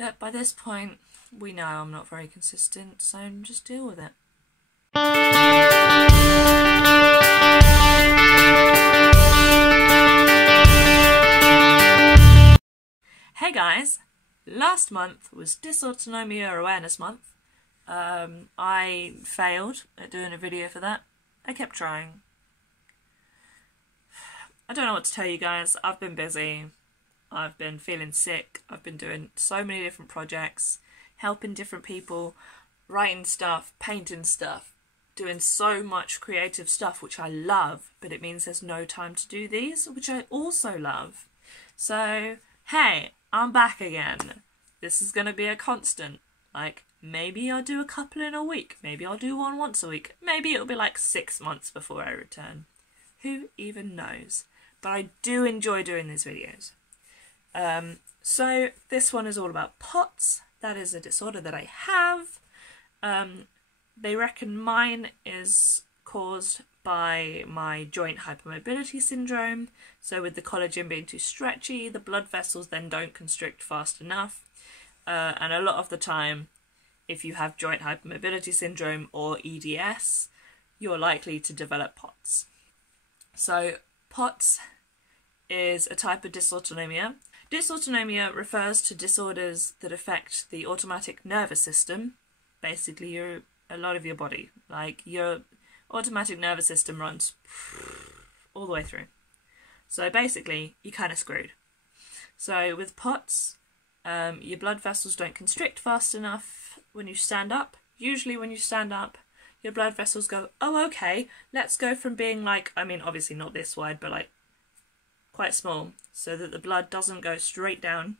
But by this point, we know I'm not very consistent, so just deal with it. Hey guys! Last month was Dysautonomia Awareness Month. I failed at doing a video for that. I kept trying. I don't know what to tell you guys. I've been busy. I've been feeling sick. I've been doing so many different projects, helping different people, writing stuff, painting stuff, doing so much creative stuff, which I love, but it means there's no time to do these, which I also love. So, hey, I'm back again. This is going to be a constant. Like, maybe I'll do a couple in a week. Maybe I'll do one once a week. Maybe it'll be like 6 months before I return. Who even knows? But I do enjoy doing these videos. So this one is all about POTS. That is a disorder that I have. They reckon mine is caused by my joint hypermobility syndrome. So with the collagen being too stretchy, the blood vessels then don't constrict fast enough. And a lot of the time, if you have joint hypermobility syndrome or EDS, you're likely to develop POTS. So POTS is a type of dysautonomia. Dysautonomia refers to disorders that affect the automatic nervous system, basically a lot of your body. Like, your automatic nervous system runs all the way through. So basically, you're kind of screwed. So with POTS, your blood vessels don't constrict fast enough when you stand up. Usually when you stand up, your blood vessels go, oh, okay, let's go from being like, I mean, obviously not this wide, but like quite small, so that the blood doesn't go straight down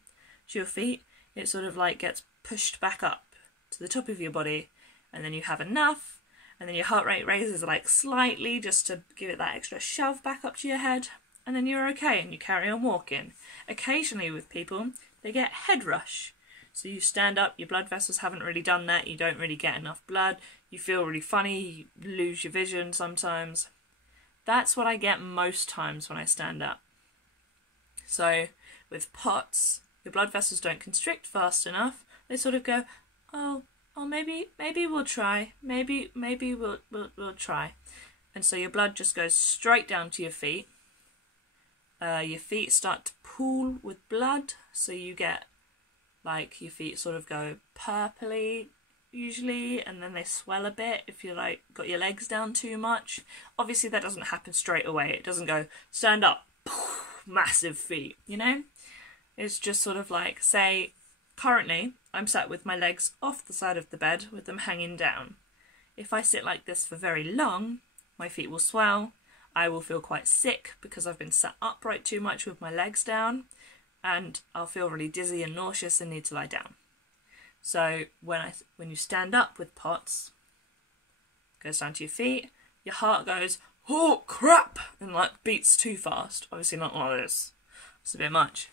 to your feet. It sort of like gets pushed back up to the top of your body, and then you have enough, and then your heart rate raises like slightly just to give it that extra shove back up to your head, and then you're okay and you carry on walking. Occasionally with people, they get head rush. So you stand up, your blood vessels haven't really done that, you don't really get enough blood, you feel really funny, you lose your vision sometimes. That's what I get most times when I stand up. So with POTS, your blood vessels don't constrict fast enough. They sort of go, oh, maybe we'll try. Maybe we'll try. And so your blood just goes straight down to your feet. Your feet start to pool with blood, so you get, like, your feet sort of go purpley usually, and then they swell a bit if you like got your legs down too much. Obviously that doesn't happen straight away. It doesn't go stand up, massive feet, you know? It's just sort of like, say, currently I'm sat with my legs off the side of the bed with them hanging down. If I sit like this for very long, my feet will swell. I will feel quite sick because I've been sat upright too much with my legs down, and I'll feel really dizzy and nauseous and need to lie down. So when you stand up with POTS, goes down to your feet, your heart goes, oh crap, and like beats too fast. Obviously not like this. It's a bit much.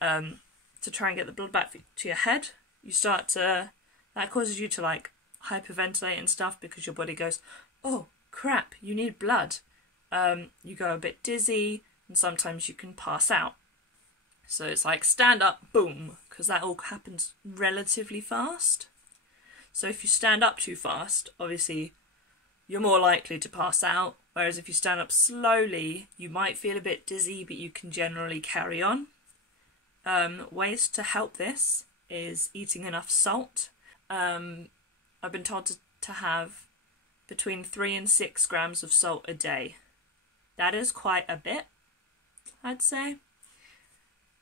To try and get the blood back to your head, that causes you to like hyperventilate and stuff because your body goes, oh crap, you need blood. You go a bit dizzy and sometimes you can pass out. So it's like stand up, boom, because that all happens relatively fast. So if you stand up too fast, obviously you're more likely to pass out, whereas if you stand up slowly, you might feel a bit dizzy, but you can generally carry on. Ways to help this is eating enough salt. I've been told to have between 3 and 6 grams of salt a day. That is quite a bit, I'd say.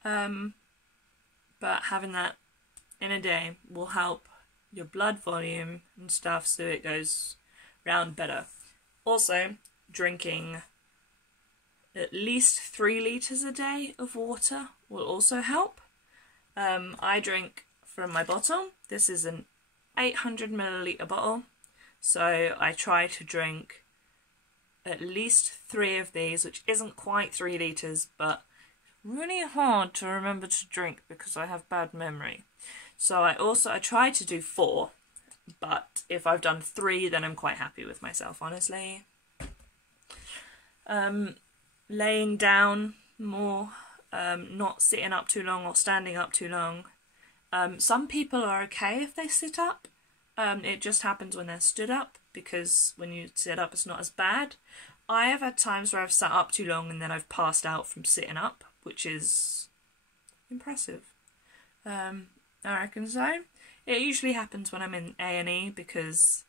But having that in a day will help your blood volume and stuff so it goes round better. Also, drinking at least 3 litres a day of water will also help. I drink from my bottle. This is an 800 milliliter bottle, so I try to drink at least 3 of these, which isn't quite 3 litres, but really hard to remember to drink because I have bad memory. So I try to do 4, but if I've done 3, then I'm quite happy with myself, honestly. Laying down more, not sitting up too long or standing up too long. Some people are okay if they sit up. It just happens when they're stood up, because when you sit up it's not as bad. I have had times where I've sat up too long and then I've passed out from sitting up, which is impressive. I reckon so. It usually happens when I'm in A&E because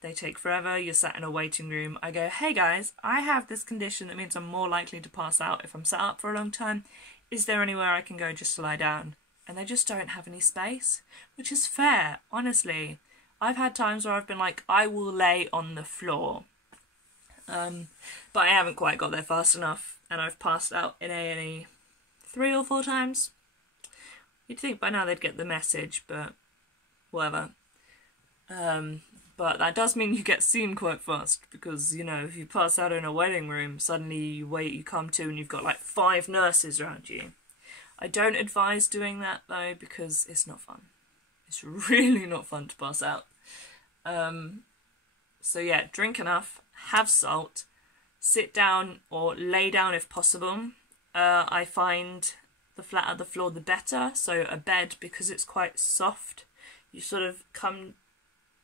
they take forever. You're sat in a waiting room. I go, hey guys, I have this condition that means I'm more likely to pass out if I'm sat up for a long time. Is there anywhere I can go just to lie down? And they just don't have any space, which is fair, honestly. I've had times where I've been like, I will lay on the floor. But I haven't quite got there fast enough, and I've passed out in A&E 3 or 4 times. You'd think by now they'd get the message, but whatever. But that does mean you get seen quite fast, because, you know, if you pass out in a waiting room, suddenly you come to and you've got like 5 nurses around you. I don't advise doing that though, because it's not fun. It's really not fun to pass out. So yeah, drink enough, have salt, sit down or lay down if possible. I find the flatter the floor the better, so a bed, because it's quite soft, you sort of come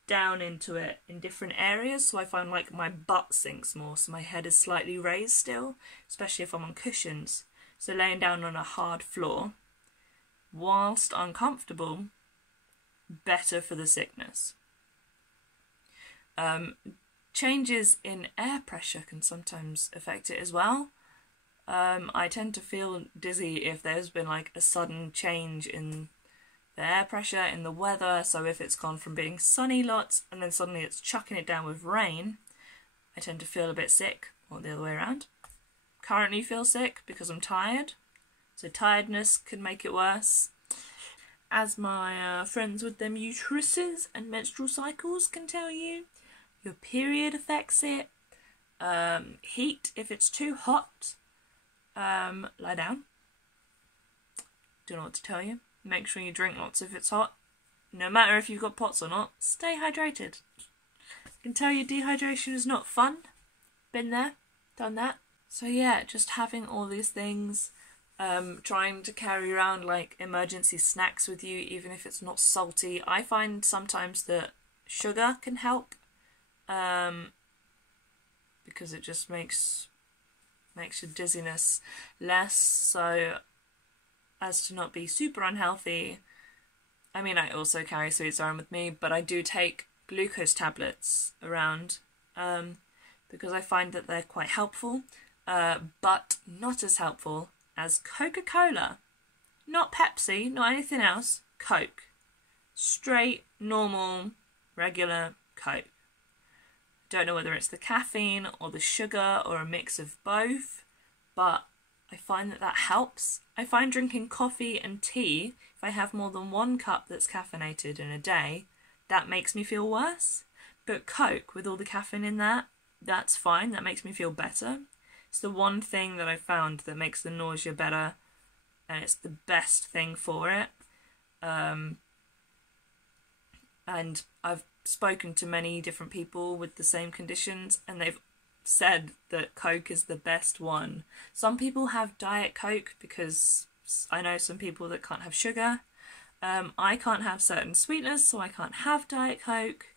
down into it in different areas, so I find like my butt sinks more, so my head is slightly raised still, especially if I'm on cushions. So laying down on a hard floor, whilst uncomfortable, better for the sickness. Changes in air pressure can sometimes affect it as well. I tend to feel dizzy if there's been like a sudden change in the air pressure, in the weather. So if it's gone from being sunny lots and then suddenly it's chucking it down with rain, I tend to feel a bit sick, or the other way around. Currently feel sick because I'm tired, so tiredness can make it worse. As my friends with them uteruses and menstrual cycles can tell you, your period affects it. Heat, if it's too hot, lie down. Don't know what to tell you. Make sure you drink lots if it's hot. No matter if you've got POTS or not, stay hydrated. I can tell you dehydration is not fun. Been there, done that. So yeah, just having all these things, trying to carry around like emergency snacks with you, even if it's not salty. I find sometimes that sugar can help, because it just makes your dizziness less, so as to not be super unhealthy. I mean, I also carry sweets around with me, but I do take glucose tablets around, because I find that they're quite helpful. But not as helpful as Coca-Cola. Not Pepsi, not anything else. Coke. Straight, normal, regular Coke. Don't know whether it's the caffeine or the sugar or a mix of both, but I find that helps. I find drinking coffee and tea, if I have more than 1 cup that's caffeinated in a day, that makes me feel worse. But Coke, with all the caffeine in that, that's fine. That makes me feel better. It's the one thing that I found that makes the nausea better, and it's the best thing for it. And I've spoken to many different people with the same conditions, and they've said that Coke is the best one. Some people have Diet Coke, because I know some people that can't have sugar. I can't have certain sweeteners, so I can't have Diet Coke.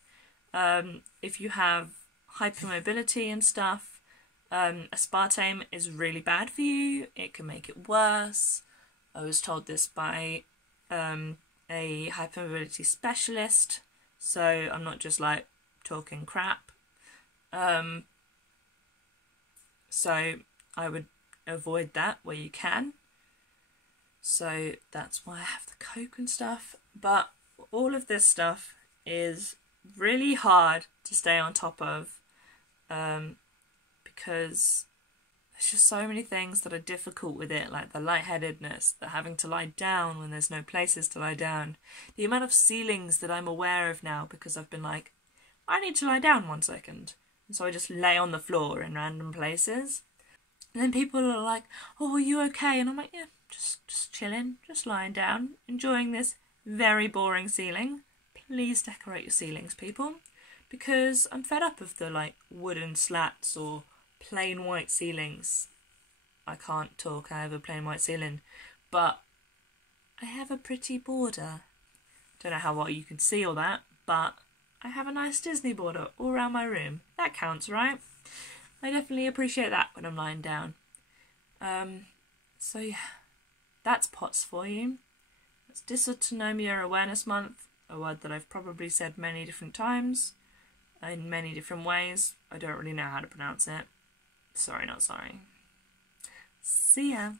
If you have hypermobility and stuff, aspartame is really bad for you. It can make it worse. I was told this by a hypermobility specialist, so I'm not just like talking crap. So I would avoid that where you can. So that's why I have the Coke and stuff. But all of this stuff is really hard to stay on top of, because there's just so many things that are difficult with it, like the lightheadedness, the having to lie down when there's no places to lie down, the amount of ceilings that I'm aware of now, because I've been like, I need to lie down 1 second, and so I just lay on the floor in random places, and then people are like, oh, are you okay? And I'm like, yeah, just chilling, just lying down, enjoying this very boring ceiling. Please decorate your ceilings, people, because I'm fed up of the like wooden slats or plain white ceilings. I can't talk, I have a plain white ceiling, but I have a pretty border. Don't know how well you can see all that, but I have a nice Disney border all around my room. That counts, right? I definitely appreciate that when I'm lying down. So yeah, that's POTS for you. It's Dysautonomia Awareness Month, a word that I've probably said many different times, in many different ways. I don't really know how to pronounce it. Sorry, not sorry. See ya.